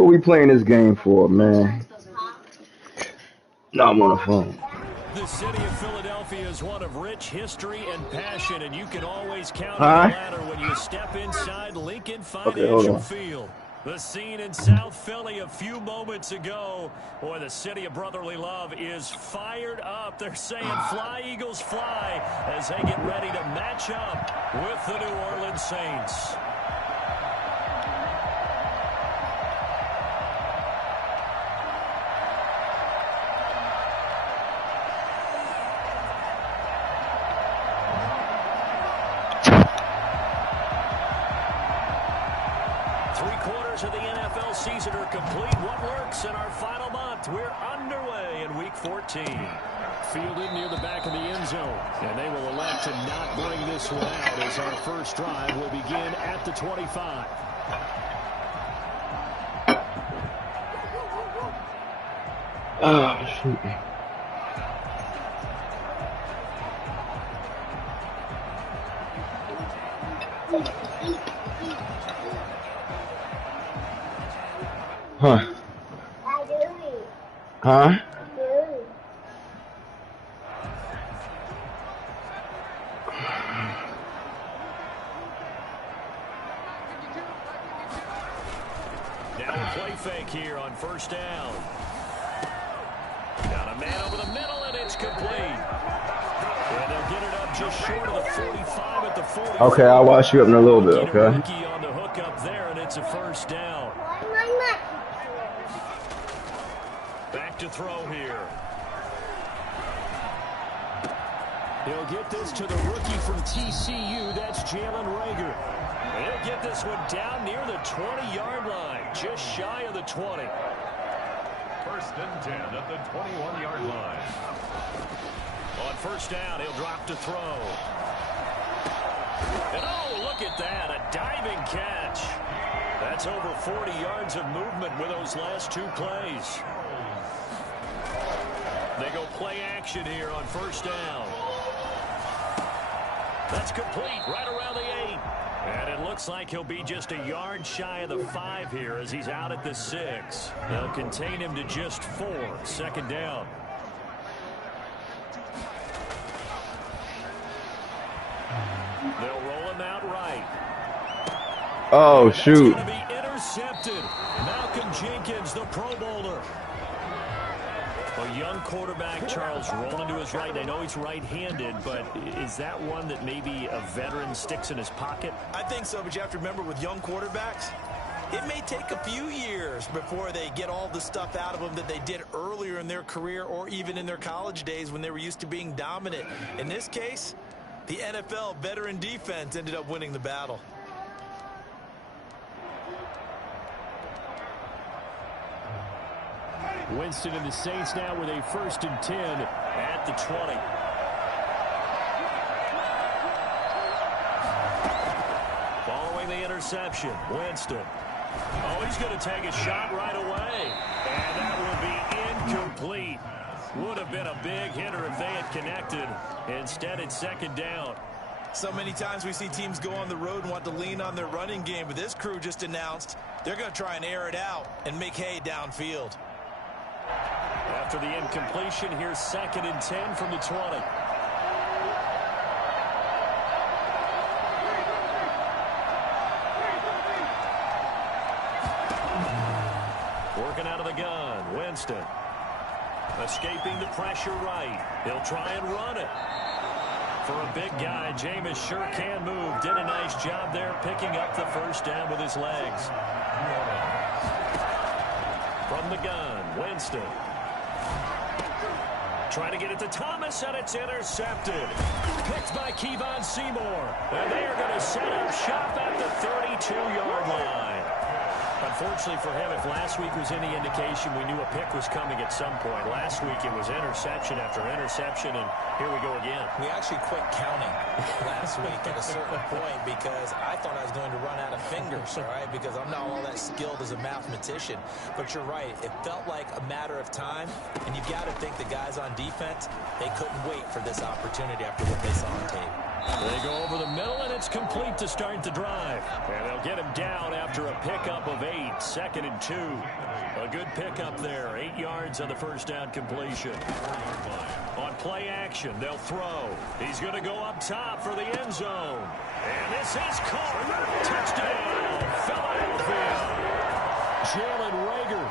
What we playing this game for, man? No, I'm on the phone. The city of Philadelphia is one of rich history and passion, and you can always count on the Huh? latter when you step inside Lincoln Okay, hold Financial on. Field. The scene in South Philly a few moments ago. Boy, the city of brotherly love is fired up. They're saying fly, Eagles, fly, as they get ready to match up with the New Orleans Saints. Three-quarters of the NFL season are complete. What works in our final month? We're underway in Week 14. Fielded near the back of the end zone. And they will elect to not bring this one out as our first drive will begin at the 25. Oh, shoot. Huh? Huh? Now a play fake here on first down. Got a man over the middle, and it's complete. And they'll get it up just short of the 45 at the 40. Okay, I'll watch you up in a little bit, okay? Rookie on the hook up there, and it's a first down. Back to throw here. He'll get this to the rookie from TCU. That's Jalen Reagor. He'll get this one down near the 20-yard line, just shy of the 20. First and 10 at the 21-yard line. On first down, he'll drop to throw. And oh, look at that, a diving catch. That's over 40 yards of movement with those last two plays. They go play action here on first down. That's complete right around the 8. And it looks like he'll be just a yard shy of the 5 here as he's out at the 6. They'll contain him to just 4. Second down. They'll roll him out right. Oh, shoot. That's going to be intercepted. Malcolm Jenkins, the Pro Bowler. A young quarterback, Charles, rolling to his right. I know he's right-handed, but is that one that maybe a veteran sticks in his pocket? I think so, but you have to remember with young quarterbacks, it may take a few years before they get all the stuff out of them that they did earlier in their career or even in their college days when they were used to being dominant. In this case, the NFL veteran defense ended up winning the battle. Winston and the Saints now with a first and 10 at the 20. Following the interception, Winston. Oh, he's going to take a shot right away. And that will be incomplete. Would have been a big hitter if they had connected. Instead, it's second down. So many times we see teams go on the road and want to lean on their running game, but this crew just announced they're going to try and air it out and make hay downfield. After the incompletion, here's second and 10 from the 20. Working out of the gun, Winston. Escaping the pressure right. He'll try and run it. For a big guy, Jameis sure can move. Did a nice job there picking up the first down with his legs. From the gun, Winston. Trying to get it to Thomas, and it's intercepted. Picked by Kevon Seymour. And they are going to set up shop at the 32-yard line. Unfortunately for him, if last week was any indication, we knew a pick was coming at some point. Last week it was interception after interception, and here we go again. We actually quit counting last week at a certain point because I thought I was going to run out of fingers, all right, because I'm not all that skilled as a mathematician. But you're right. It felt like a matter of time, and you've got to think the guys on defense, they couldn't wait for this opportunity after what they saw on tape. They go over the middle, and It's complete to start the drive. And they'll get him down after a pickup of 8, 2nd and 2. A good pickup there, 8 yards on the first down completion. On play action, they'll throw. He's going to go up top for the end zone. And this is caught. Touchdown, Philadelphia. Jalen Reagor,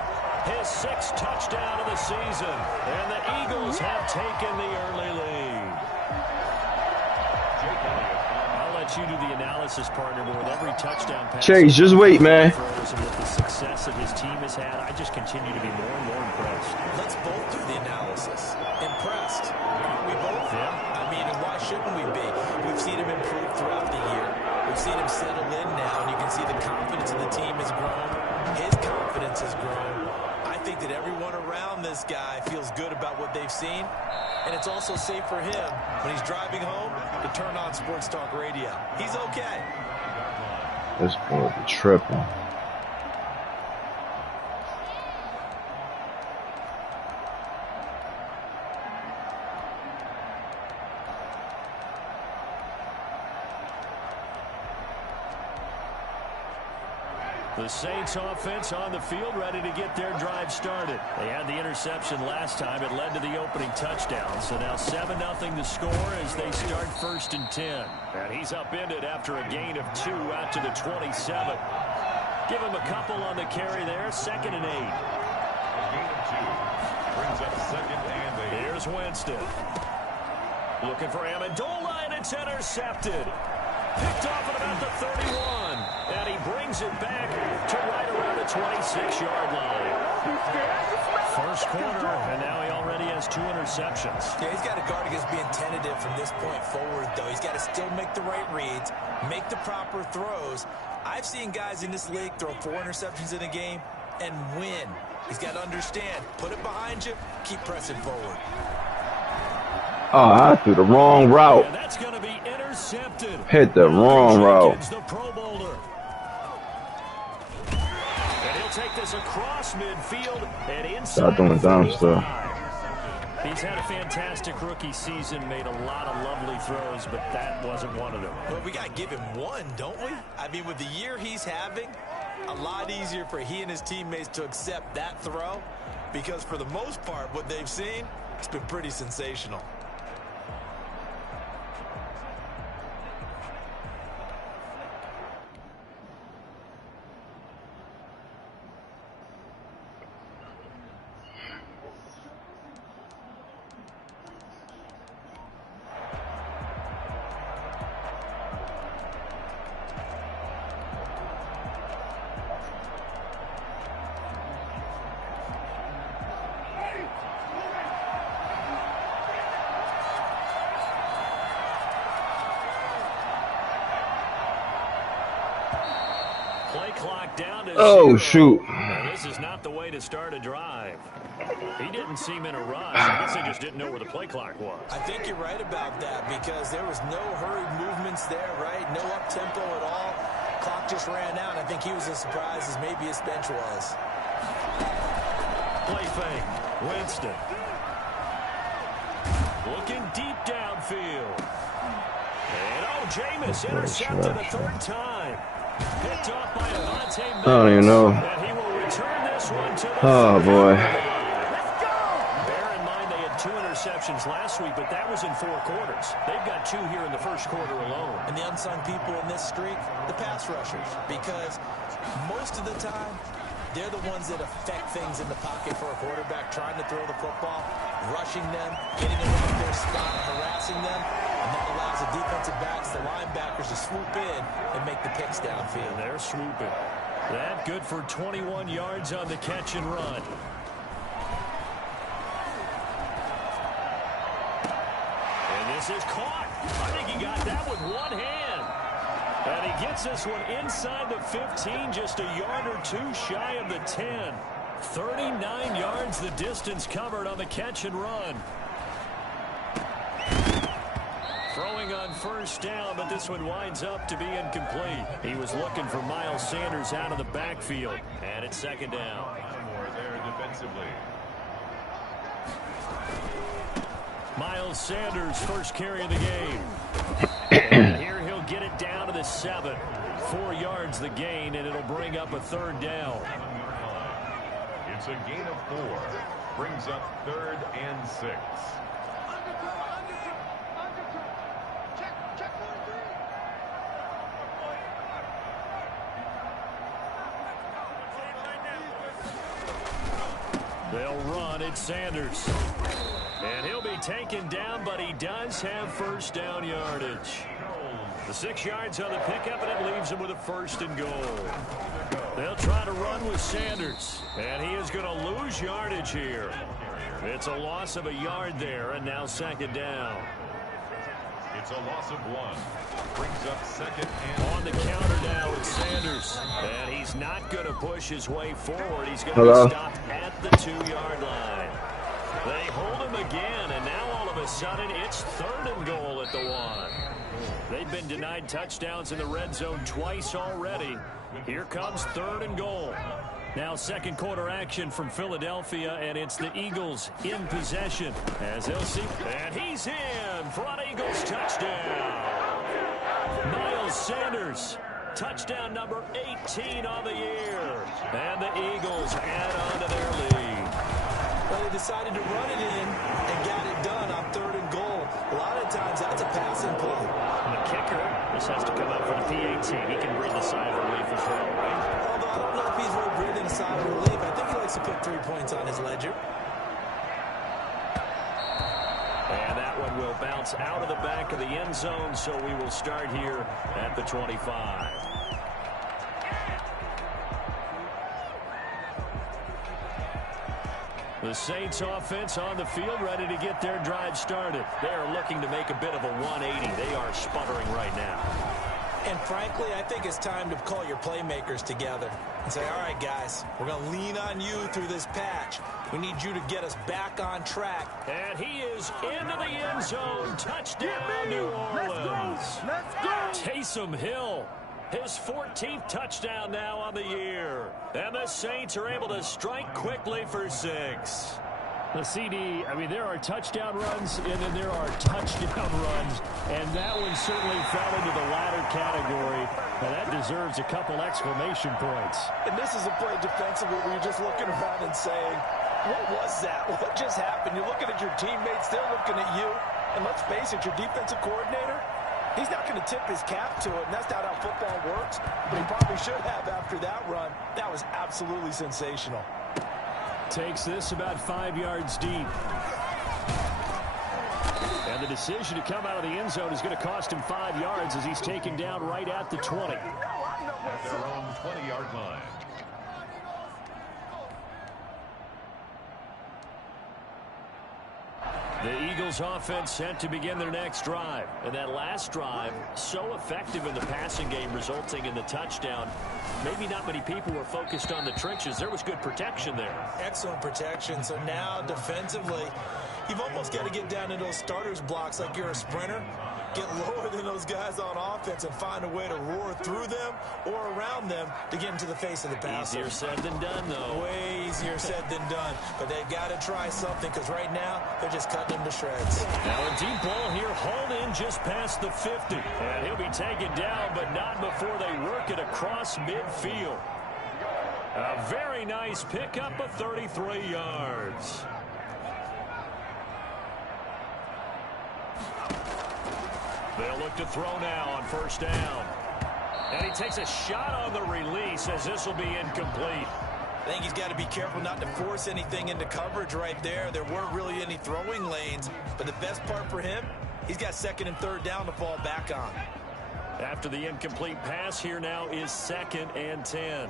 his 6th touchdown of the season. And the Eagles have taken the early lead. I'll let you do the analysis, partner, but with every touchdown pass. Chase, just wait, man. And with the success that his team has had, I just continue to be more and more impressed. Let's both do the analysis. Impressed. Aren't we both? Yeah. I mean, and why shouldn't we be? We've seen him improve throughout the year. We've seen him settle in now, and you can see the confidence of the team has grown. His confidence has grown. I think that everyone around this guy feels good about what they've seen, and it's also safe for him when he's driving home to turn on Sports Talk Radio. He's okay. This boy be tripping. The Saints offense on the field, ready to get their drive started. They had the interception last time. It led to the opening touchdown. So now 7-0 the score as they start 1st and 10. And he's upended after a gain of 2 out to the 27. Give him a couple on the carry there. 2nd and 8. Gain of 2. Brings up 2nd and 8. Here's Winston. Looking for Amendola, and it's intercepted. Picked off at about the 31. And he brings it back to right around the 26-yard line. First quarter, and now he already has 2 interceptions. Yeah, he's got to guard against being tentative from this point forward, though. He's got to still make the right reads, make the proper throws. I've seen guys in this league throw 4 interceptions in a game and win. He's got to understand, put it behind you, keep pressing forward. Oh, I threw the wrong route. And that's going to be intercepted. Hit the wrong route. The Pro Bowler. And he'll take this across midfield and inside. Stop doing dumb stuff. He's had a fantastic rookie season, made a lot of lovely throws, but that wasn't one of them. Well, we got to give him one, don't we? I mean, with the year he's having, a lot easier for he and his teammates to accept that throw, because for the most part, what they've seen, it's been pretty sensational. Play clock down to 0. Shoot. Now, this is not the way to start a drive. He didn't seem in a rush. I guess they just didn't know where the play clock was. I think you're right about that because there was no hurried movements there, right? No up-tempo at all. Clock just ran out. I think he was as surprised as maybe his bench was. Play fake. Winston. Looking deep downfield. And Jameis intercepted a 3rd time. Picked off by Avonte Maddox. I don't even know. And he will return this one to the Boy. Bear in mind they had 2 interceptions last week, but that was in 4 quarters. They've got 2 here in the first quarter alone. And the unsung people in this streak, the pass rushers, because most of the time, they're the ones that affect things in the pocket for a quarterback, trying to throw the football, rushing them, getting them in their spot, harassing them, and that allows the defensive backs, the linebackers to swoop in and make the picks downfield. And they're swooping. That good for 21 yards on the catch and run. And this is caught. I think he got that with one hand. And he gets this one inside the 15, just a yard or 2 shy of the 10. 39 yards the distance covered on the catch and run. Throwing on first down, but this one winds up to be incomplete. He was looking for Miles Sanders out of the backfield. And it's 2nd down. More there defensively. Miles Sanders, first carry of the game. And here he'll get it down 7. 4 yards the gain, and it'll bring up a 3rd down. It's a gain of 4. Brings up 3rd and 6. They'll run it, Sanders. And he'll be taken down, but he does have 1st down yardage. The 6 yards on the pickup, and it leaves him with a 1st and goal. They'll try to run with Sanders, and he is going to lose yardage here. It's a loss of a yard there, and now 2nd down. It's a loss of 1. Brings up 2nd and... On the counter now, it's Sanders. And he's not going to push his way forward. He's going Hello? to be stopped at the 2-yard line. They hold him again, and now all of a sudden it's 3rd and goal at the 1. They've been denied touchdowns in the red zone twice already. Here comes 3rd and goal. Now 2nd quarter action from Philadelphia, and it's the Eagles in possession. As they'll see, and he's in for an Eagles touchdown. Miles Sanders, touchdown number 18 on the year. And the Eagles add on to their lead. Well, they decided to run it in and got it done on 3rd and goal. A lot of times that's a passing play. And the kicker just has to come up for the PAT. He can breathe a sigh of relief as well, right? Although I don't know if he's really breathing a sigh of relief. I think he likes to put 3 points on his ledger. And that one will bounce out of the back of the end zone, so we will start here at the 25. The Saints offense on the field, ready to get their drive started. They are looking to make a bit of a 180. They are sputtering right now. And frankly, I think it's time to call your playmakers together and say, all right, guys, we're going to lean on you through this patch. We need you to get us back on track. And he is into the end zone. Touchdown, New Orleans. Let's go. Taysom Hill, his 14th touchdown now on the year. And the Saints are able to strike quickly for 6. The CD, I mean, there are touchdown runs, and then there are touchdown runs, and that one certainly fell into the latter category, and that deserves a couple exclamation points. And this is a play defensively where you're just looking around and saying, what was that? What just happened? You're looking at your teammates, they're looking at you, and let's face it, your defensive coordinator, he's not going to tip his cap to it, and that's not how football works, but he probably should have after that run. That was absolutely sensational. Takes this about 5 yards deep. And the decision to come out of the end zone is going to cost him 5 yards as he's taken down right at the 20. At their own 20-yard line. The Eagles offense set to begin their next drive. And that last drive, so effective in the passing game, resulting in the touchdown. Maybe not many people were focused on the trenches. There was good protection there. Excellent protection. So now defensively, you've almost got to get down into those starters blocks like you're a sprinter. Get lower than those guys on offense and find a way to roar through them or around them to get into the face of the passer. Easier said than done, though. Way easier said than done. But they've got to try something because right now they're just cutting them to shreds. Now a deep ball here, hauled in just past the 50. And he'll be taken down, but not before they work it across midfield. A very nice pickup of 33 yards. They'll look to throw now on 1st down. And he takes a shot on the release as this will be incomplete. I think he's got to be careful not to force anything into coverage right there. There weren't really any throwing lanes. But the best part for him, he's got 2nd and 3rd down to fall back on. After the incomplete pass, here now is 2nd and 10.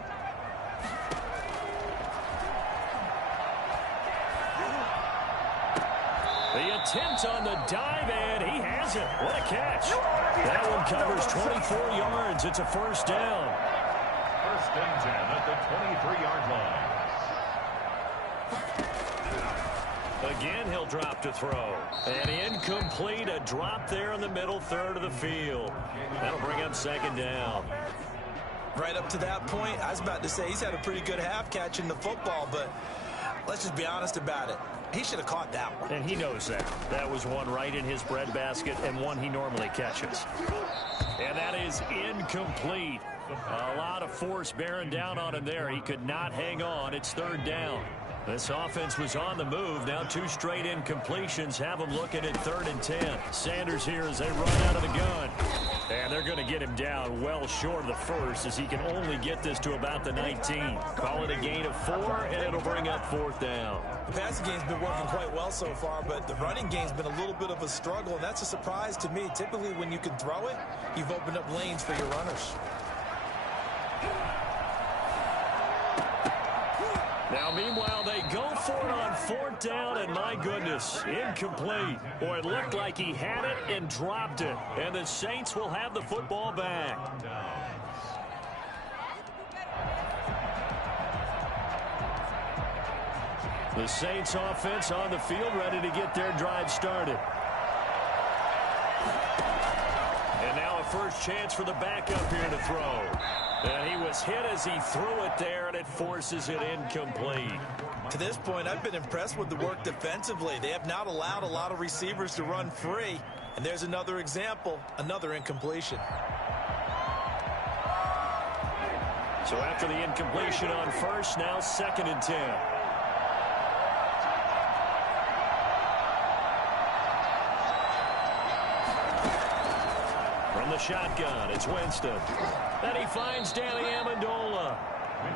The attempt on the dive, and he has it. What a catch. That one covers 24 yards. It's a 1st down. 1st and 10 at the 23-yard line. Again, he'll drop to throw. And incomplete, a drop there in the middle third of the field. That'll bring up 2nd down. Right up to that point, I was about to say he's had a pretty good half catching the football, but let's just be honest about it. He should have caught that one. And he knows that. That was one right in his breadbasket and one he normally catches. And that is incomplete. A lot of force bearing down on him there. He could not hang on. It's third down. This offense was on the move. Now 2 straight incompletions have them looking at 3rd and 10. Sanders here as they run out of the gun. And they're going to get him down well short of the first as he can only get this to about the 19. Call it a gain of 4, and it'll bring up 4th down. The passing game's been working quite well so far, but the running game's been a little bit of a struggle, and that's a surprise to me. Typically, when you can throw it, you've opened up lanes for your runners. Now, meanwhile, they go for it on 4th down, and my goodness, incomplete. Boy, it looked like he had it and dropped it, and the Saints will have the football back. The Saints offense on the field, ready to get their drive started. And now a first chance for the backup here to throw. And he was hit as he threw it there, and it forces it incomplete. To this point, I've been impressed with the work defensively. They have not allowed a lot of receivers to run free. And there's another example, another incompletion. So after the incompletion on first, now 2nd and 10. From the shotgun, it's Winston. Then he finds Danny Amendola.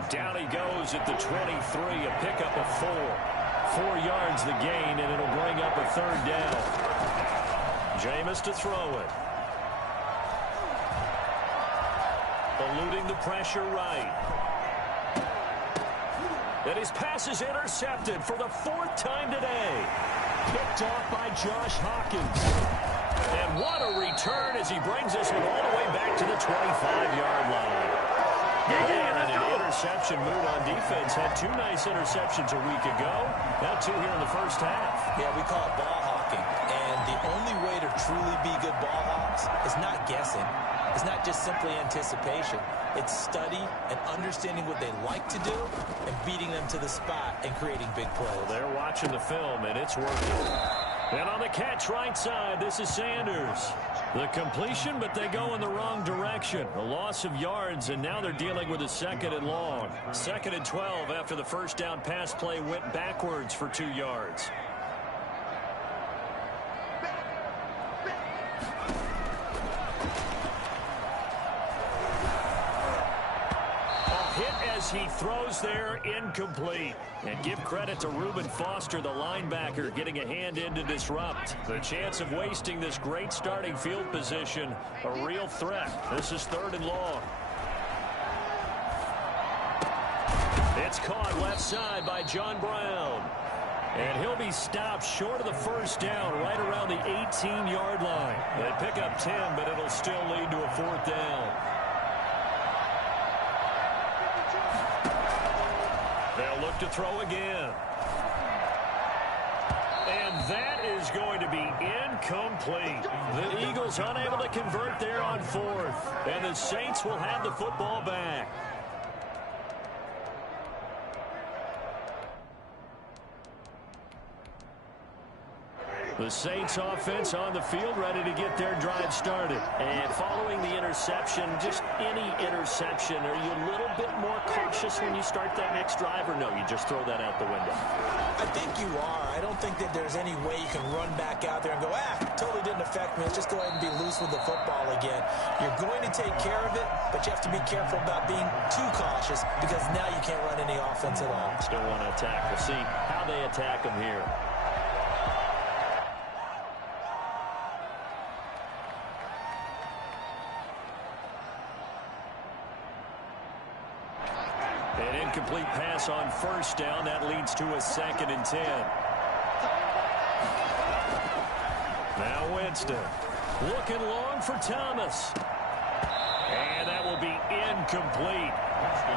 Down he goes at the 23, a pickup of 4. 4 yards the gain, and it'll bring up a 3rd down. Jameis to throw it. Eluding the pressure right. And his pass is intercepted for the 4th time today. Picked off by Josh Hawkins. And what a return as he brings this one all the way back to the 25-yard line. And an interception mood on defense. Had 2 nice interceptions a week ago. Now 2 here in the first half. Yeah, we call it ball hawking. And the only way to truly be good ball hawks is not guessing. It's not just simply anticipation. It's study and understanding what they like to do and beating them to the spot and creating big plays. Well, they're watching the film, and it's working. And on the catch right side, this is Sanders. The completion, but they go in the wrong direction. A loss of yards, and now they're dealing with a 2nd and long. 2nd and 12 after the first down pass play went backwards for 2 yards. He throws there, incomplete. And give credit to Reuben Foster, the linebacker, getting a hand in to disrupt. The chance of wasting this great starting field position, a real threat. This is 3rd and long. It's caught left side by John Brown. And he'll be stopped short of the first down, right around the 18-yard line. They pick up 10, but it'll still lead to a 4th down. They'll look to throw again. And that is going to be incomplete. The Eagles unable to convert there on 4th. And the Saints will have the football back. The Saints offense on the field, ready to get their drive started. And following the interception, just any interception, are you a little bit more cautious when you start that next drive, or no, you just throw that out the window? I think you are. I don't think that there's any way you can run back out there and go, totally didn't affect me. Let's just go ahead and be loose with the football again. You're going to take care of it, but you have to be careful about being too cautious because now you can't run any offense at all. Still want to attack. We'll see how they attack them here. An incomplete pass on first down. That leads to a 2nd and 10. Now Winston. Looking long for Thomas. And that will be incomplete.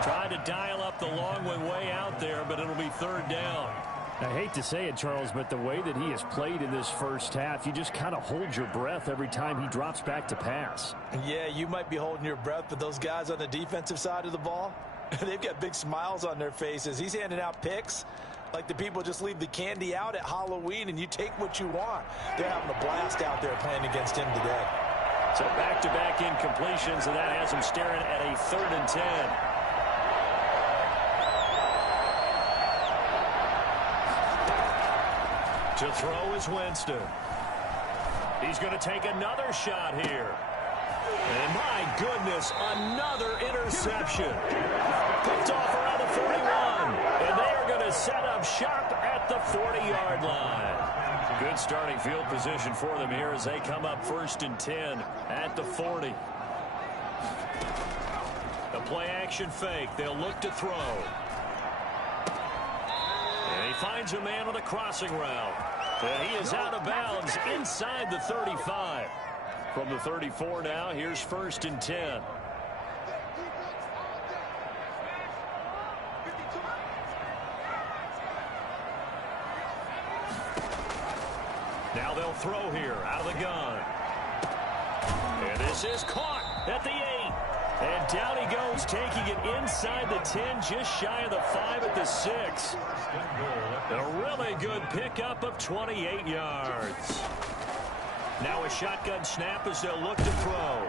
Tried to dial up the long one way out there, but it'll be 3rd down. I hate to say it, Charles, but the way that he has played in this first half, you just kind of hold your breath every time he drops back to pass. Yeah, you might be holding your breath, but those guys on the defensive side of the ball, they've got big smiles on their faces. He's handing out picks. Like the people just leave the candy out at Halloween and you take what you want. They're having a blast out there playing against him today. So back-to-back incompletions, and that has him staring at a 3rd and 10. To throw is Winston. He's going to take another shot here. And my goodness, another interception. Picked off around the 41. And they are going to set up shop at the 40-yard line. Good starting field position for them here as they come up 1st and 10 at the 40. A play-action fake. They'll look to throw. And he finds a man on a crossing route. And he is out of bounds inside the 35. From the 34 now, here's 1st and 10. Now they'll throw here out of the gun. And this is caught at the 8. And down he goes, taking it inside the 10, just shy of the 5 at the 6. A really good pickup of 28 yards. Now a shotgun snap as they'll look to throw.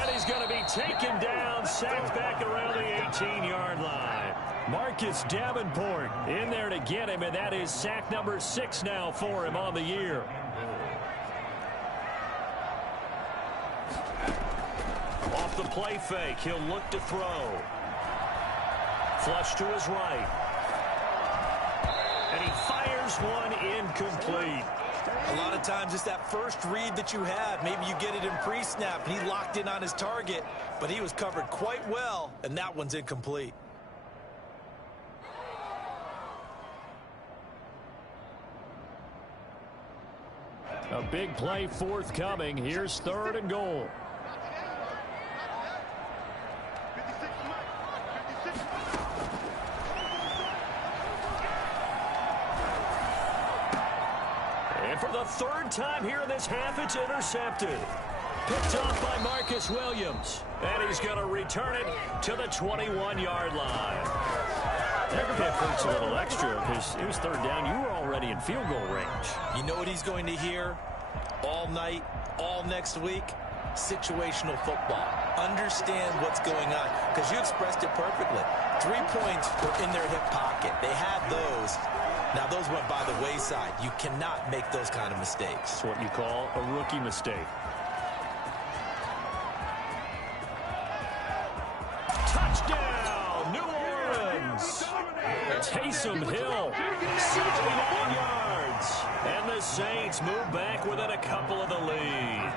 And he's going to be taken down, sacked back around the 18-yard line. Marcus Davenport in there to get him, and that is sack number 6 now for him on the year. Off the play fake, he'll look to throw. Flush to his right. And he fires one incomplete. A lot of times it's that first read that you have. Maybe you get it in pre-snap, and he locked in on his target, but he was covered quite well, and that one's incomplete. A big play forthcoming. Here's 3rd and goal. And for the 3rd time here in this half, it's intercepted. Picked off by Marcus Williams. And he's going to return it to the 21-yard line. That pick hurts a little extra because it was 3rd down. You were already in field goal range. You know what he's going to hear all night, all next week? Situational football. Understand what's going on, because you expressed it perfectly. 3 points were in their hip pocket. They had those. Now, those went by the wayside. You cannot make those kind of mistakes. It's what you call a rookie mistake. Touchdown, New Orleans. Taysom Hill, 79 yards. And the Saints move back within a couple of the lead.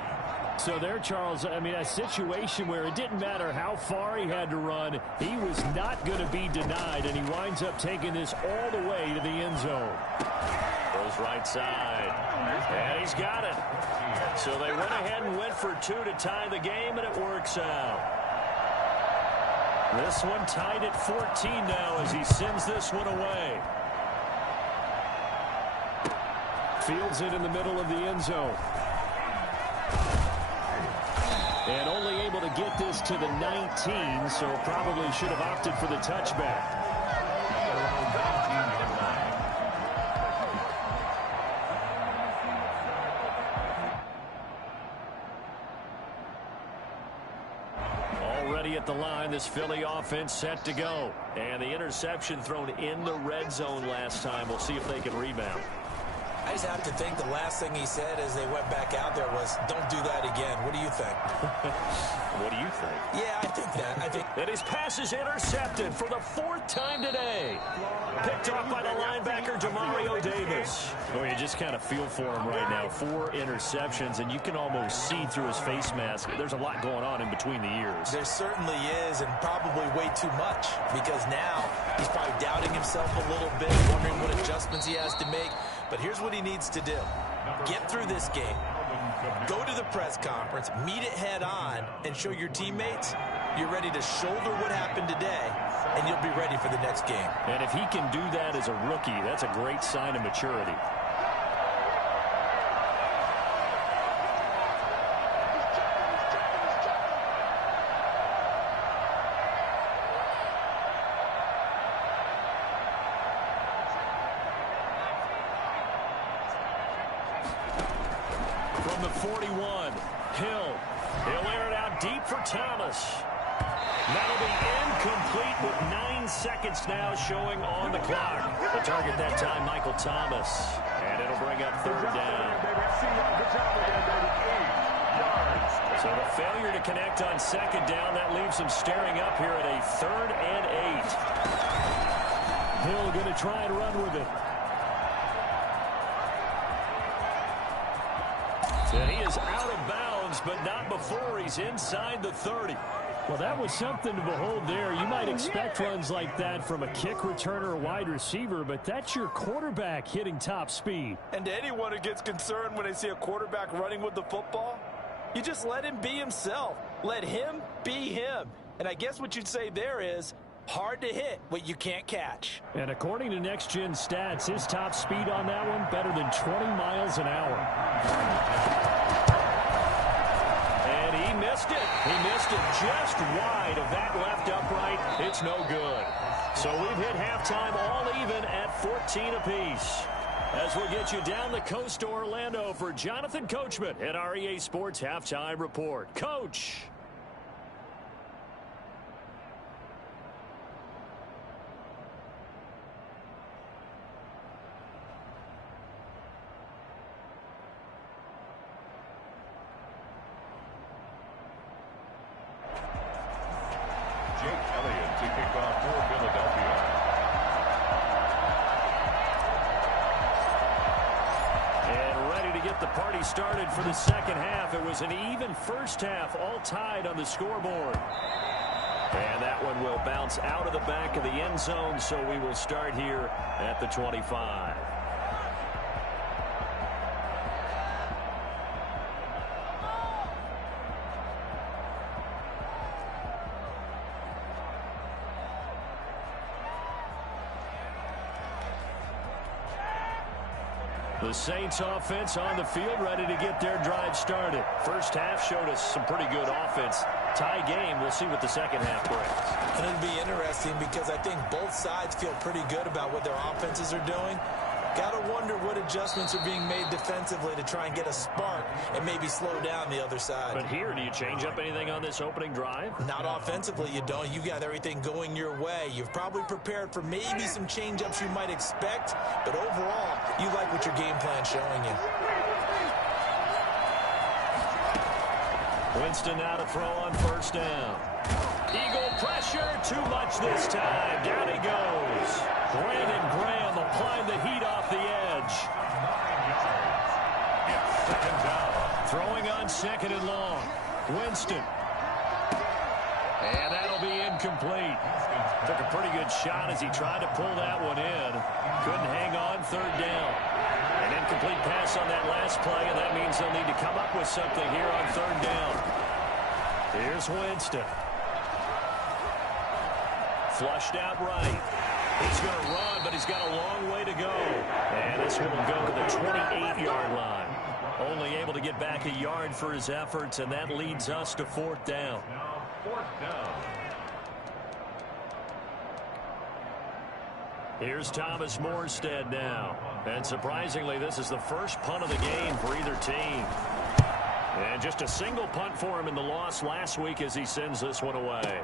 So there, Charles, I mean, a situation where it didn't matter how far he had to run, he was not going to be denied, and he winds up taking this all the way to the end zone. Goes right side, and he's got it. So they went ahead and went for 2 to tie the game, and it works out. This one tied at 14 now as he sends this one away. Fields it in the middle of the end zone. And only able to get this to the 19, so probably should have opted for the touchback. Already at the line, this Philly offense set to go. And the interception thrown in the red zone last time. We'll see if they can rebound. I just have to think the last thing he said as they went back out there was, don't do that again. What do you think? What do you think? Yeah, I think that. I think. And his pass is intercepted for the 4th time today. Picked off by the linebacker, Demario Davis. Oh, you just kind of feel for him right now. 4 interceptions, and you can almost see through his face mask. There's a lot going on in between the ears. There certainly is, and probably way too much, because now he's probably doubting himself a little bit, wondering what adjustments he has to make. But here's what he needs to do. Get through this game. Go to the press conference, meet it head on, and show your teammates you're ready to shoulder what happened today, and you'll be ready for the next game. And if he can do that as a rookie, that's a great sign of maturity. 41. Hill. He'll air it out deep for Thomas. That'll be incomplete with 9 seconds now showing on the clock. The target that time, Michael Thomas. And it'll bring up third down. So the failure to connect on second down, that leaves him staring up here at a 3rd and 8. Hill going to try and run with it. And he is out of bounds, but not before he's inside the 30. Well, that was something to behold there. You might expect runs like that from a kick returner or wide receiver, but that's your quarterback hitting top speed. And anyone who gets concerned when they see a quarterback running with the football, you just let him be himself. Let him be him. And I guess what you'd say there is hard to hit what you can't catch. And according to Next Gen Stats, his top speed on that one better than 20 miles an hour. And he missed it. He missed it just wide of that left upright. It's no good. So we've hit halftime all even at 14 apiece. As we'll get you down the coast to Orlando for Jonathan Coachman at our EA Sports Halftime Report. Coach. Jake Elliott to kick off for Philadelphia. And ready to get the party started for the second half. It was an even first half, all tied on the scoreboard. And that one will bounce out of the back of the end zone, so we will start here at the 25. The Saints offense on the field, ready to get their drive started. First half showed us some pretty good offense. Tie game, we'll see what the second half brings. And it'll be interesting because I think both sides feel pretty good about what their offenses are doing. Got to wonder what adjustments are being made defensively to try and get a spark and maybe slow down the other side. But here, do you change up anything on this opening drive? Not offensively, you don't. You got everything going your way. You've probably prepared for maybe some change-ups you might expect, but overall, you like what your game plan's showing you. Winston now to throw on first down. Eagle pressure, too much this time. Down he goes. Brandon Graham applying the heat off the edge. Second down. Throwing on second and long. Winston. And that'll be incomplete. Took a pretty good shot as he tried to pull that one in. Couldn't hang on, third down. An incomplete pass on that last play, and that means they'll need to come up with something here on third down. Here's Winston. Flushed out right. He's going to run, but he's got a long way to go. And this one will go to the 28-yard line. Only able to get back a yard for his efforts, and that leads us to fourth down. Now fourth down. Here's Thomas Morstead now. And surprisingly, this is the first punt of the game for either team. And just a single punt for him in the loss last week as he sends this one away.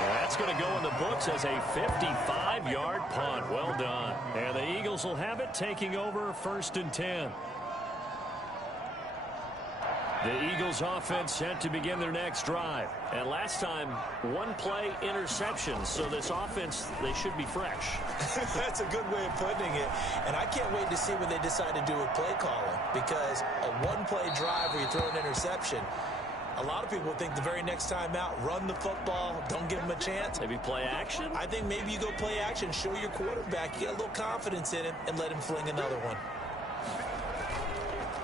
That's going to go in the books as a 55-yard punt. Well done. And the Eagles will have it, taking over first and 10. The Eagles offense set to begin their next drive. And last time, one play interception. So this offense, they should be fresh. That's a good way of putting it. And I can't wait to see what they decide to do with play calling. Because a one-play drive where you throw an interception, a lot of people think the very next time out, run the football, don't give him a chance. Maybe play action? I think maybe you go play action, show your quarterback, you get a little confidence in him, and let him fling another one.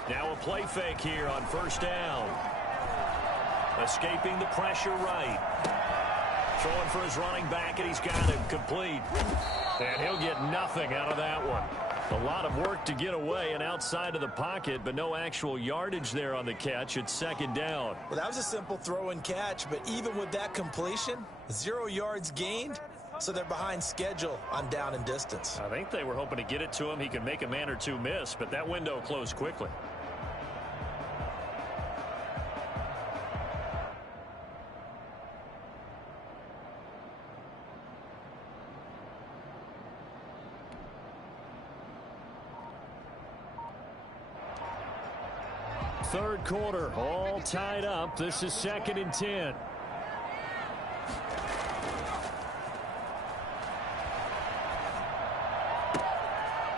Now a play fake here on first down. Escaping the pressure right. Throwing for his running back, and he's got it complete. And he'll get nothing out of that one. A lot of work to get away and outside of the pocket, but no actual yardage there on the catch. It's second down. Well, that was a simple throw and catch, but even with that completion, 0 yards gained, so they're behind schedule on down and distance. I think they were hoping to get it to him. He could make a man or two miss, but that window closed quickly. Third quarter, all tied up. This is 2nd and 10.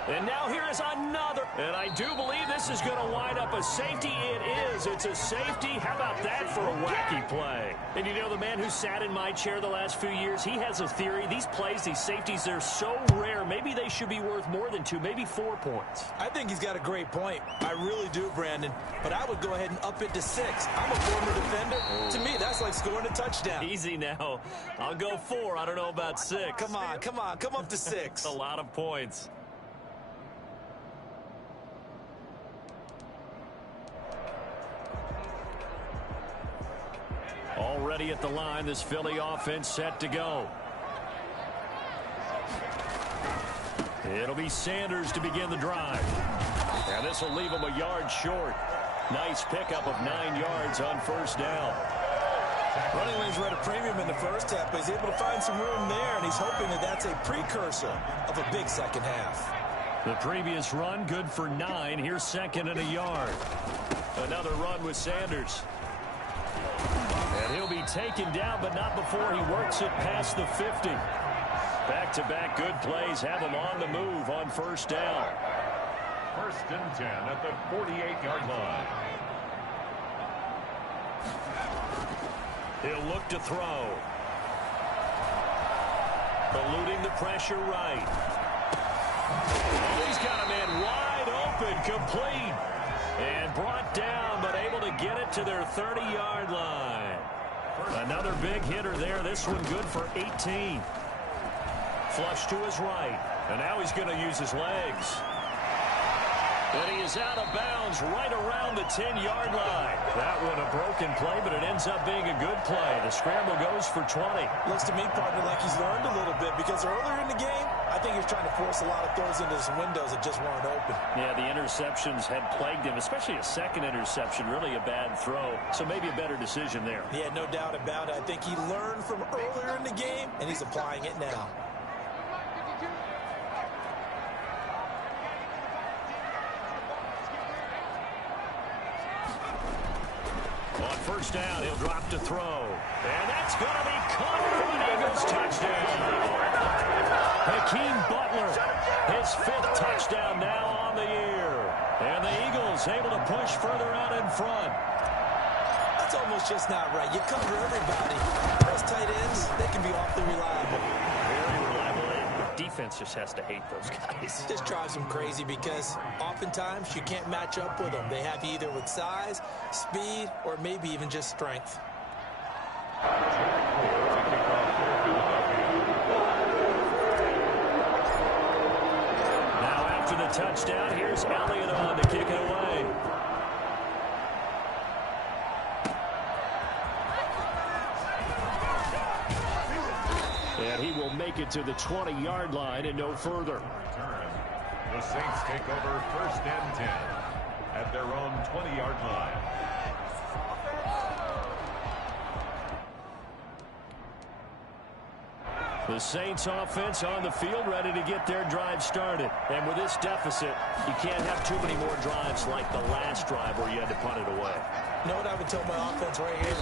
And now here is another. And I do believe this is going to wind up a safety. It is. It's a safety. How about that for a wacky play? And you know, the man who sat in my chair the last few years, he has a theory. These plays, these safeties, they're so rare. Maybe they should be worth more than 2, maybe 4 points. I think he's got a great point. I really do, Brandon. But I would go ahead and up it to 6. I'm a former defender. To me, that's like scoring a touchdown. Easy now. I'll go 4. I don't know about 6. Come on. Come up to 6. A lot of points. Already at the line, this Philly offense set to go. It'll be Sanders to begin the drive. And this will leave him a yard short. Nice pickup of 9 yards on first down. Running lanes were at a premium in the first half, but he's able to find some room there, and he's hoping that that's a precursor of a big second half. The previous run, good for 9. Here's 2nd and a yard. Another run with Sanders. And he'll be taken down, but not before he works it past the 50. Back-to-back good plays have him on the move on first down. 1st and 10 at the 48-yard line. He'll look to throw. Eluding the pressure right. Oh, he's got a man wide open, complete. And brought down, but able to get it to their 30-yard line. Another big hitter there. This one good for 18. Flush to his right. And now he's going to use his legs. And he is out of bounds right around the 10-yard line. That one a broken play, but it ends up being a good play. The scramble goes for 20. Looks to me, partner, like he's learned a little bit, because earlier in the game, I think he was trying to force a lot of throws into some windows that just weren't open. Yeah, the interceptions had plagued him, especially a second interception, really a bad throw. So maybe a better decision there. Yeah, no doubt about it. I think he learned from earlier in the game, and he's applying it now. On first down, he'll drop to throw. And that's going to be caught for an Eagles touchdown. Hakeem Butler, his 5th touchdown now on the year. And the Eagles able to push further out in front. That's almost just not right. You cover everybody. Those tight ends, they can be awfully reliable. Very reliable. Defense just has to hate those guys. Just drives them crazy because oftentimes you can't match up with them. They have you either with size, speed, or maybe even just strength. Now after the touchdown, here's Elliott on to kick it away. And he will make it to the 20-yard line and no further. The Saints take over 1st and 10 at their own 20-yard line. The Saints offense on the field, ready to get their drive started. And with this deficit, you can't have too many more drives like the last drive where you had to punt it away. You know what I would tell my offense right here?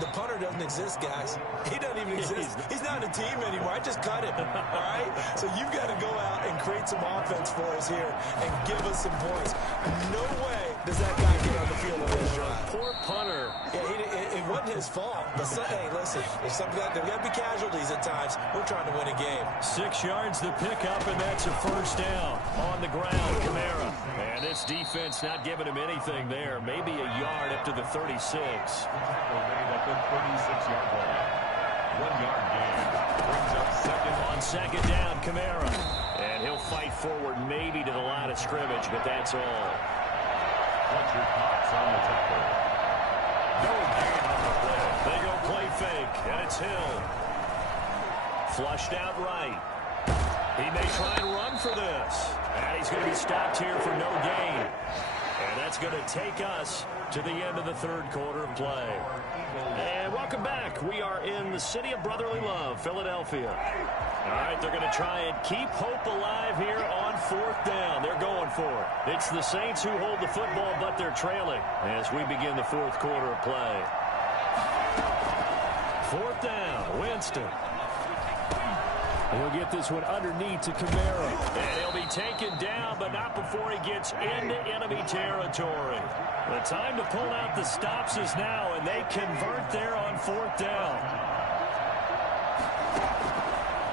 The punter doesn't exist, guys. He doesn't even exist. He's not a team anymore. I just cut him, all right? So you've got to go out and create some offense for us here and give us some points. No way does that guy get on the field on this drive. Poor punter. Yeah, it wasn't his fault. But, hey, listen, there's got to be casualties at times. We're trying to win a game. 6 yards the pickup, and that's a first down. On the ground, Kamara. And this defense not giving him anything there. Maybe a yard up to the 36. At the 36-yard line. 1-yard gain. Brings up 2nd. On 2nd down, Kamara. And he'll fight forward maybe to the line of scrimmage, but that's all. Fletcher Cox on the tackle. No gain on the play. They go play fake, and it's Hill. Flushed out right. He may try and run for this. And he's going to be stopped here for no gain. And that's going to take us to the end of the third quarter of play. And welcome back. We are in the city of brotherly love, Philadelphia. All right, they're going to try and keep hope alive here on fourth down. They're going for it. It's the Saints who hold the football, but they're trailing as we begin the fourth quarter of play. Fourth down, Winston. He'll get this one underneath to Kamara. And he'll be taken down, but not before he gets into enemy territory. The time to pull out the stops is now, and they convert there on fourth down.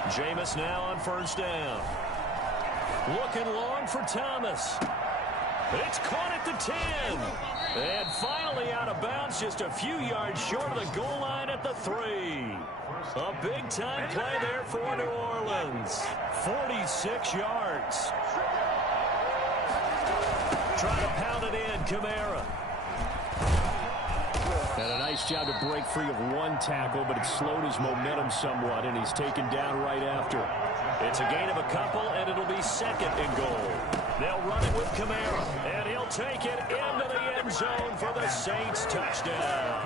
Jameis now on first down. Looking long for Thomas. It's caught at the 10. And finally out of bounds, just a few yards short of the goal line at the 3. A big-time play there for New Orleans. 46 yards. Trying to pound it in, Kamara. And a nice job to break free of one tackle, but it slowed his momentum somewhat, and he's taken down right after. It's a gain of a couple, and it'll be second and goal. They'll run it with Kamara, and he'll take it into the end zone for the Saints touchdown.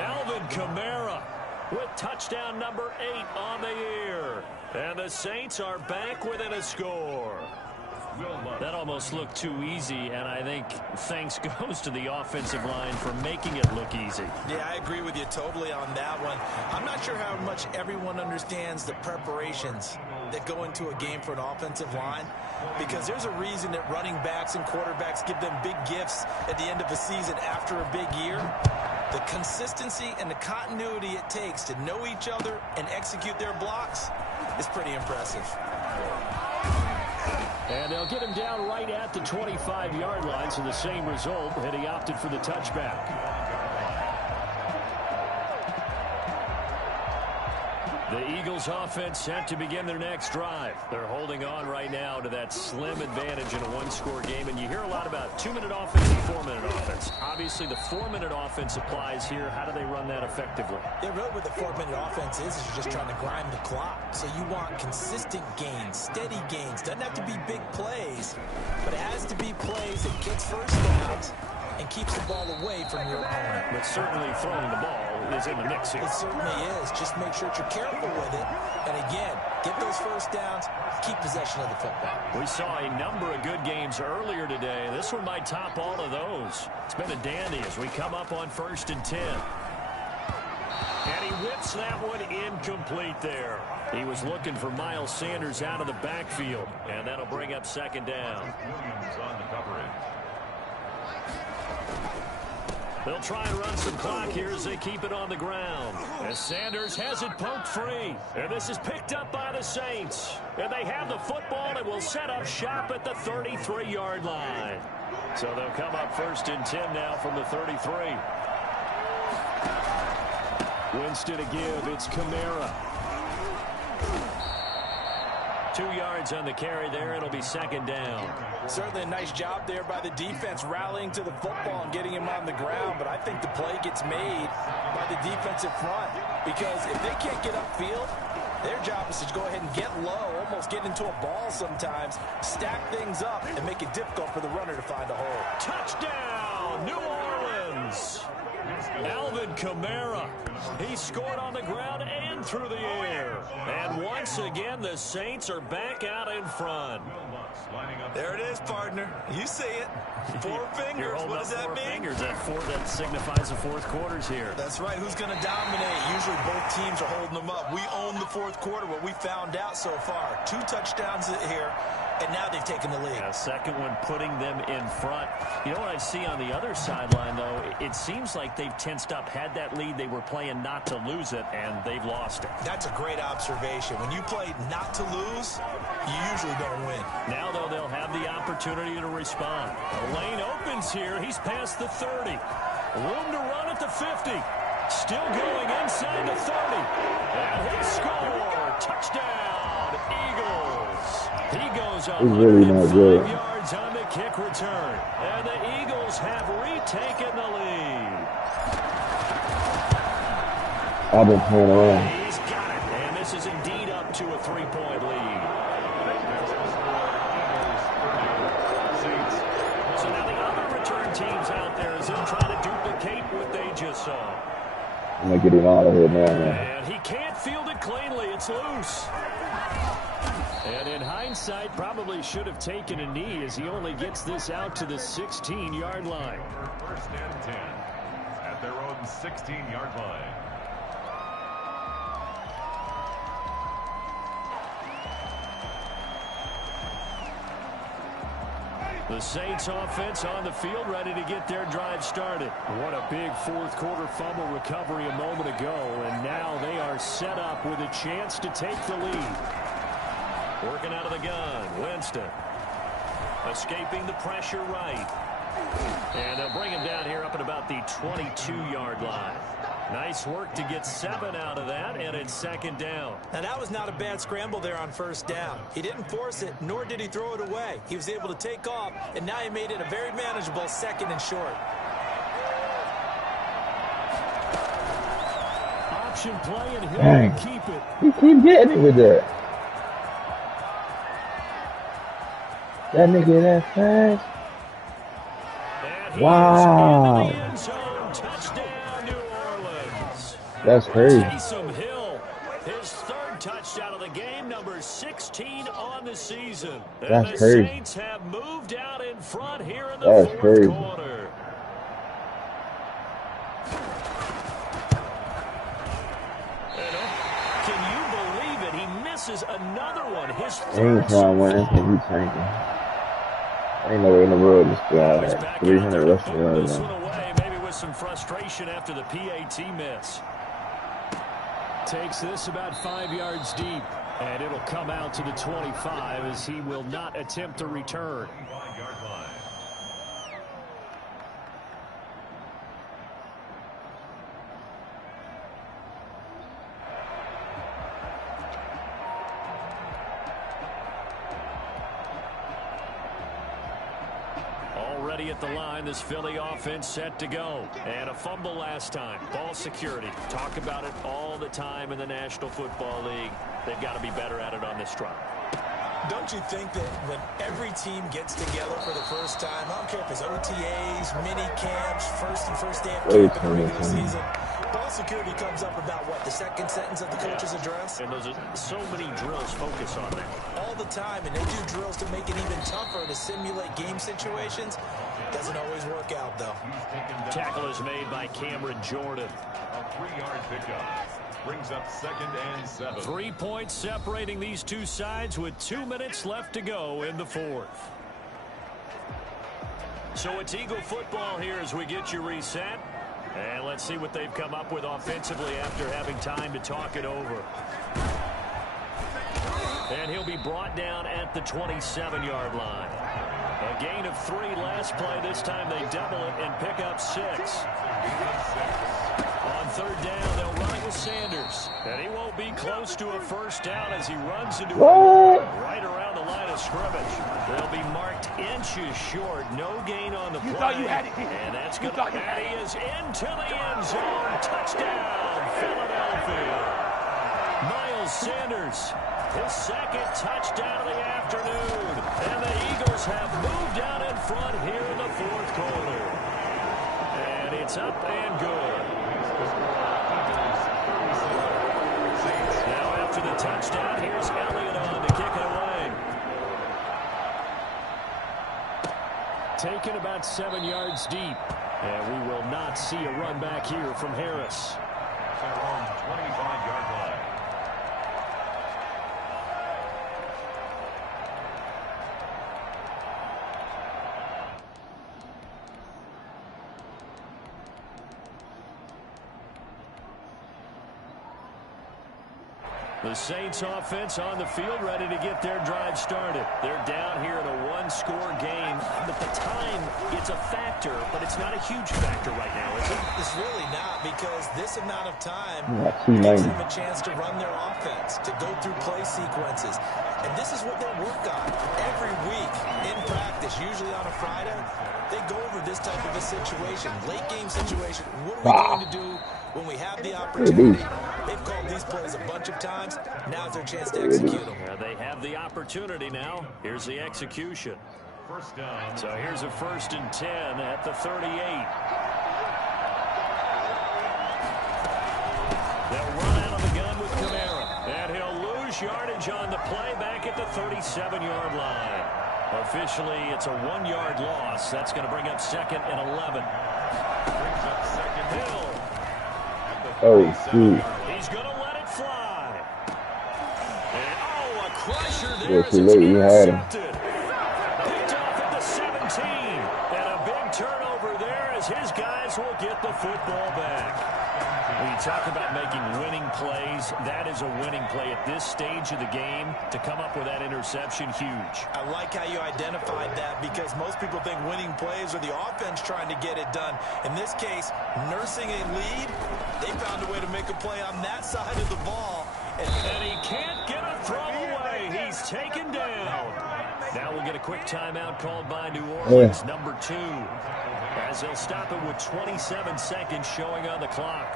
Alvin Kamara with touchdown number 8 on the year. And the Saints are back within a score. That almost looked too easy, and I think thanks goes to the offensive line for making it look easy. Yeah, I agree with you totally on that one. I'm not sure how much everyone understands the preparations that go into a game for an offensive line, because there's a reason that running backs and quarterbacks give them big gifts at the end of a season after a big year. The consistency and the continuity it takes to know each other and execute their blocks is pretty impressive. And they'll get him down right at the 25-yard line, so the same result, and he opted for the touchback. The Eagles offense set to begin their next drive. They're holding on right now to that slim advantage in a one-score game, and you hear a lot about 2-minute offense and 4-minute offense. Obviously, the 4-minute offense applies here. How do they run that effectively? Yeah, really what the 4-minute offense is you're just trying to grind the clock. So you want consistent gains, steady gains. Doesn't have to be big plays, but it has to be plays that gets first downs and keeps the ball away from your opponent. But certainly throwing the ball is in the mix here. It certainly is. Just make sure that you're careful with it. And again, get those first downs, keep possession of the football. We saw a number of good games earlier today. This one might top all of those. It's been a dandy as we come up on 1st and 10. And he whips that one incomplete there. He was looking for Miles Sanders out of the backfield. And that'll bring up 2nd down. Williams on the coverage. They'll try and run some clock here as they keep it on the ground. As Sanders has it poked free. And this is picked up by the Saints. And they have the football and will set up shop at the 33-yard line. So they'll come up 1st and 10 now from the 33. Winston to give. It's Kamara. 2 yards on the carry there. It'll be 2nd down. Certainly a nice job there by the defense rallying to the football and getting him on the ground, but I think the play gets made by the defensive front, because if they can't get upfield, their job is to go ahead and get low, almost get into a ball sometimes, stack things up, and make it difficult for the runner to find a hole. Touchdown, New Orleans! Alvin Kamara. He scored on the ground and through the air. And once again, the Saints are back out in front. There it is, partner. You see it. 4 fingers. What does that mean? Fingers. That signifies the fourth quarter's here. That's right. Who's going to dominate? Usually both teams are holding them up. We own the fourth quarter, what we found out so far. 2 touchdowns here. And now they've taken the lead. A second one putting them in front. You know what I see on the other sideline, though? It seems like they've tensed up. Had that lead, they were playing not to lose it, and they've lost it. That's a great observation. When you play not to lose, you usually don't win. Now, though, they'll have the opportunity to respond. The lane opens here. He's past the 30. Room to run at the 50. Still going inside the 30. And he scored. Touchdown, Eagles. He goes up really not good. 5 yards on the kick return. And the Eagles have retaken the lead. I've been playing around. He's got it. And this is in I'm gonna get him out of here now, man. And he can't field it cleanly. It's loose. And in hindsight, probably should have taken a knee as he only gets this out to the 16-yard line. First and 10 at their own 16-yard line. The Saints offense on the field, ready to get their drive started. What a big fourth quarter fumble recovery a moment ago, and now they are set up with a chance to take the lead. Working out of the gun, Winston. Escaping the pressure right. And they'll bring him down here up at about the 22-yard line. Nice work to get 7 out of that, and it's second down. Now, that was not a bad scramble there on first down. He didn't force it, nor did he throw it away. He was able to take off, and now he made it a very manageable second and short. Option play, and he'll keep it. You keep getting it with that. That nigga that fast. Wow. Touchdown, New Orleans. That's crazy. Taysom Hill, his third touchdown of the game, number 16 on the season. That's the crazy. Saints have moved out in front here in the That's fourth crazy. quarter. Can you believe it? He misses another one. His Ain't trying to win. He tanking. Ain't no way in the world this guy He's had back 300 out there to rushing put yards this one now. away, maybe with some frustration after the PAT miss. Takes this about 5 yards deep, and it'll come out to the 25 as he will not attempt to return. 5-yard line. Already at the line, this Philly offense set to go. And a fumble last time. Ball security. Talk about it all the time in the National Football League. They've got to be better at it on this drive. Don't you think that when every team gets together for the first time, I don't care if it's OTAs, mini camps, first day of camp in the regular season, ball security comes up about what, the second sentence of the coach's address? And those are so many drills focus on that. All the time, and they do drills to make it even tougher to simulate game situations. Doesn't always work out, though. Tackle is made by Cameron Jordan. A 3-yard pickup. Brings up second and 7. 3 points separating these two sides with 2 minutes left to go in the fourth. So it's Eagle football here as we get you reset. And let's see what they've come up with offensively after having time to talk it over. And he'll be brought down at the 27-yard line. A gain of 3 last play. This time they double it and pick up 6. On third down, they'll run it with Sanders. And he won't be close to a first down as he runs into right around the line of scrimmage. They'll be marked inches short. No gain on the play. Thought you had it. And that's good. And he is into the end zone. Touchdown, Philadelphia. Miles Sanders, his second touchdown of the afternoon. And the Eagles have moved out in front here in the fourth quarter. And it's up and good. Now after the touchdown, here's Elliott on to kick it away. Taken about 7 yards deep. And we will not see a run back here from Harris. Their own 25-yard line. The Saints offense on the field ready to get their drive started. They're down here in a one-score game. But the time, it's a factor, but it's not a huge factor right now, is it? It's really not, because this amount of time Yeah, gives them a chance to run their offense, to go through play sequences. And this is what they work on every week in practice, usually on a Friday. They go over this type of a situation, late game situation. What are we going to do when we have the opportunity? They've called these plays a bunch of times. Now's their chance to execute them. They have the opportunity now. Here's the execution. First down. So here's a 1st and 10 at the 38. They'll run out of the gun with Kamara. And he'll lose yardage on the play back at the 37-yard line. Officially, it's a 1-yard loss. That's going to bring up 2nd and 11. Brings up second. Hill. Oh, shoot. He's going to let it fly. And, a crusher Yeah, there too as it's late. You had him. intercepted. Picked off at the 17. And a big turnover there as his guys will get the football back. When you talk about making winning plays, that is a winning play at this stage of the game. To come up with that interception, huge. I like how you identified that because most people think winning plays are the offense trying to get it done. In this case, nursing a lead, they found a way to make a play on that side of the ball. And he can't get a throw away. He's taken down. Now we'll get a quick timeout called by New Orleans, number 2. As they'll stop it with 27 seconds showing on the clock.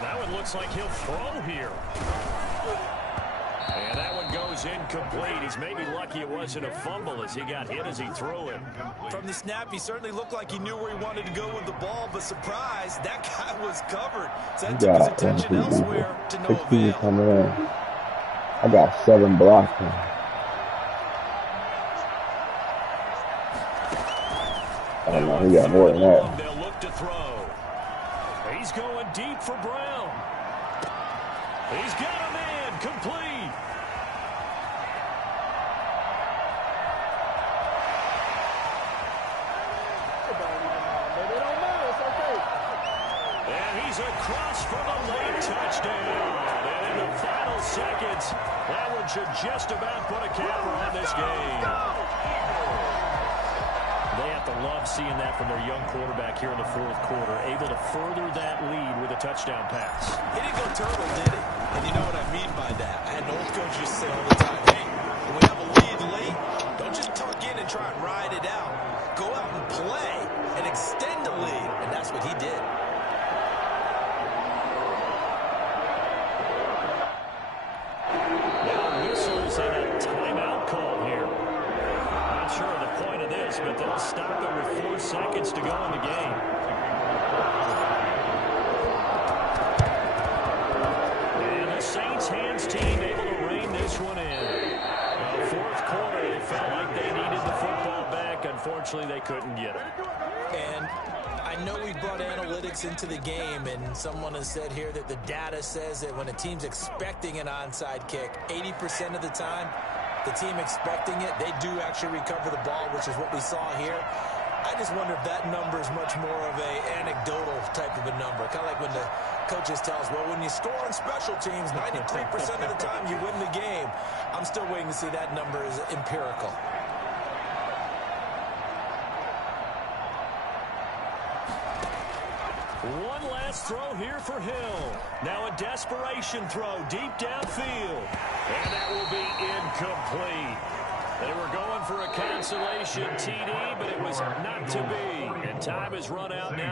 Now it looks like he'll throw here. And that one goes incomplete. He's maybe lucky it wasn't a fumble as he got hit as he threw it. From the snap, he certainly looked like he knew where he wanted to go with the ball, but surprise, that guy was covered. So that took his attention elsewhere to no 16 avail. coming in. I got 7 blocking. I don't know. He got more than that. They'll look to throw. He's going deep for Brown. He's got a man complete. And he's across for the late touchdown. And in the final seconds, that one should just about put a capper on this game. They have to love seeing that from their young quarterback here in the 4th quarter, able to further that lead with a touchdown pass. He didn't go turtle, did he? And you know what I mean by that. I had an old coach used to say all the time, hey, when we have a lead late, don't just tuck in and try and ride it out. Go out and play and extend the lead. And that's what he did. Now whistles and a timeout call here. Not sure of the point of this, but they'll stop it with 4 seconds to go in the game. And the Saints hands team able to rein this one in. Well, 4th quarter, they felt like they needed the football back. Unfortunately, they couldn't get it. And I know we brought analytics into the game, and someone has said here that the data says that when a team's expecting an onside kick, 80% of the time, the team expecting it, they do actually recover the ball, which is what we saw here. I just wonder if that number is much more of a anecdotal type of a number. Kind of like when the coaches tell us, well, when you score on special teams, 93% of the time you win the game. I'm still waiting to see that number is empirical. One last throw here for Hill. Now a desperation throw deep downfield. And that will be incomplete. They were going for a consolation TD, but it was not to be. And time is run out now.